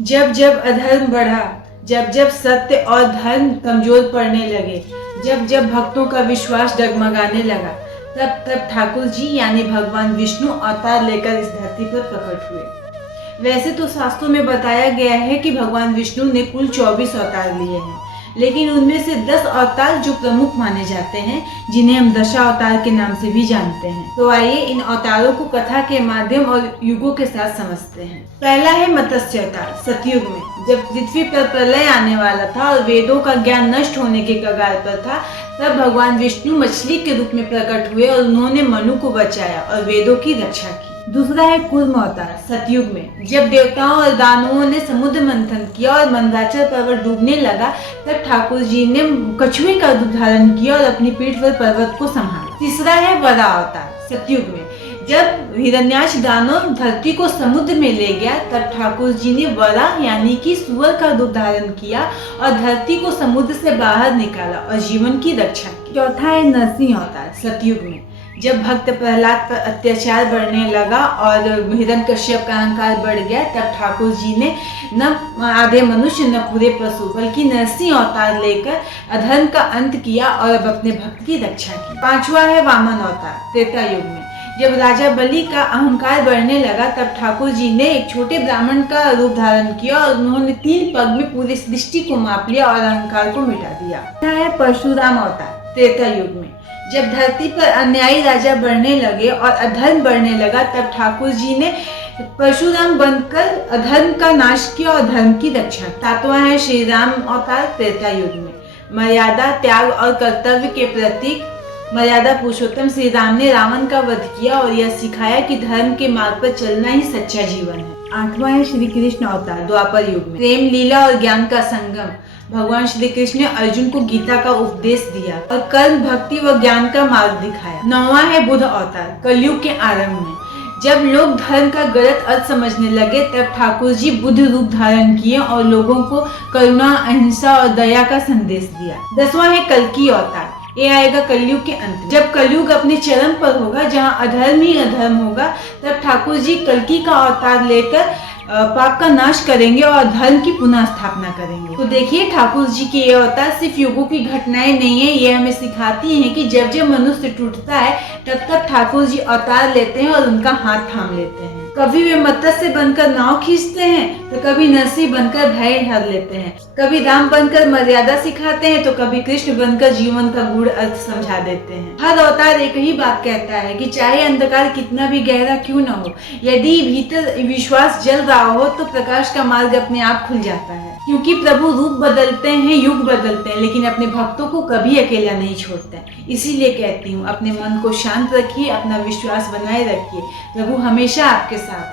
जब जब अधर्म बढ़ा, जब जब सत्य और धर्म कमजोर पड़ने लगे, जब जब भक्तों का विश्वास डगमगाने लगा, तब तब ठाकुर जी यानी भगवान विष्णु अवतार लेकर इस धरती पर प्रकट हुए। वैसे तो शास्त्रों में बताया गया है कि भगवान विष्णु ने कुल 24 अवतार लिए हैं, लेकिन उनमें से 10 अवतार जो प्रमुख माने जाते हैं, जिन्हें हम दशावतार के नाम से भी जानते हैं। तो आइए इन अवतारों को कथा के माध्यम और युगों के साथ समझते हैं। पहला है मत्स्य अवतार। सतयुग में जब पृथ्वी पर प्रलय आने वाला था और वेदों का ज्ञान नष्ट होने के कगार पर था, तब भगवान विष्णु मछली के रूप में प्रकट हुए और उन्होंने मनु को बचाया और वेदों की रक्षा की। दूसरा है कूर्म अवतार। सतयुग में जब देवताओं और दानवों ने समुद्र मंथन किया और मंदाचल पर्वत डूबने लगा, तब ठाकुर जी ने कछुए का रूप धारण किया और अपनी पीठ पर पर्वत को संभाला। तीसरा है वराह अवतार। सतयुग में जब हिरण्याक्ष दानव धरती को समुद्र में ले गया, तब ठाकुर जी ने वराह यानी कि सुअर का रूप धारण किया और धरती को समुद्र से बाहर निकाला और जीवन की रक्षा की। चौथा है नरसिंह अवतार। सतयुग में जब भक्त प्रहलाद पर अत्याचार बढ़ने लगा और हिरण्यकश्यप का अहंकार बढ़ गया, तब ठाकुर जी ने न आधे मनुष्य न पूरे पशु बल्कि नरसिंह अवतार लेकर अधर्म का अंत किया और अब अपने भक्त की रक्षा की। पांचवा है वामन अवतार। त्रेता युग में जब राजा बलि का अहंकार बढ़ने लगा, तब ठाकुर जी ने एक छोटे ब्राह्मण का रूप धारण किया और उन्होंने 3 पग में पूरी सृष्टि को माप लिया और अहंकार को मिटा दिया। है परशुराम अवतार। त्रेता युग में जब धरती पर अन्यायी राजा बढ़ने लगे और अधर्म बढ़ने लगा, तब ठाकुर जी ने परशुराम बनकर अधर्म का नाश किया और धर्म की रक्षा। सातवां है श्री राम अवतार। त्रेता युग में मर्यादा, त्याग और कर्तव्य के प्रतीक मर्यादा पुरुषोत्तम श्री राम ने रावण का वध किया और यह सिखाया कि धर्म के मार्ग पर चलना ही सच्चा जीवन है। आठवां है श्री कृष्ण अवतार। द्वापर युग में प्रेम, लीला और ज्ञान का संगम भगवान श्री कृष्ण ने अर्जुन को गीता का उपदेश दिया और कर्म, भक्ति व ज्ञान का मार्ग दिखाया। 9वां है बुद्ध अवतार। कलयुग के आरंभ में जब लोग धर्म का गलत अर्थ समझने लगे, तब ठाकुर जी बुद्ध रूप धारण किए और लोगों को करुणा, अहिंसा और दया का संदेश दिया। 10वां है कल्कि अवतार। ये आएगा कलयुग के अंत में। जब कलयुग अपने चरम पर होगा, जहाँ अधर्म ही अधर्म होगा, तब ठाकुर जी कल्कि का अवतार लेकर पाप का नाश करेंगे और धर्म की पुनः स्थापना करेंगे। तो देखिए, ठाकुर जी के ये अवतार सिर्फ युगों की घटनाएं नहीं है, ये हमें सिखाती हैं कि जब जब मनुष्य टूटता है, तब तक ठाकुर जी अवतार लेते हैं और उनका हाथ थाम लेते हैं। कभी वे मत्स्य बनकर नाव खींचते हैं, तो कभी नरसिंह बनकर भय हर लेते हैं, कभी राम बनकर मर्यादा सिखाते हैं, तो कभी कृष्ण बनकर जीवन का गूढ़ अर्थ समझा देते हैं। हर अवतार एक ही बात कहता है कि चाहे अंधकार कितना भी गहरा क्यों न हो, यदि भीतर विश्वास जल रहा हो, तो प्रकाश का मार्ग अपने आप खुल जाता है। क्योंकि प्रभु रूप बदलते हैं, युग बदलते हैं, लेकिन अपने भक्तों को कभी अकेला नहीं छोड़ते। इसीलिए कहती हूँ, अपने मन को शांत रखिए, अपना विश्वास बनाए रखिए, प्रभु हमेशा आपके साथ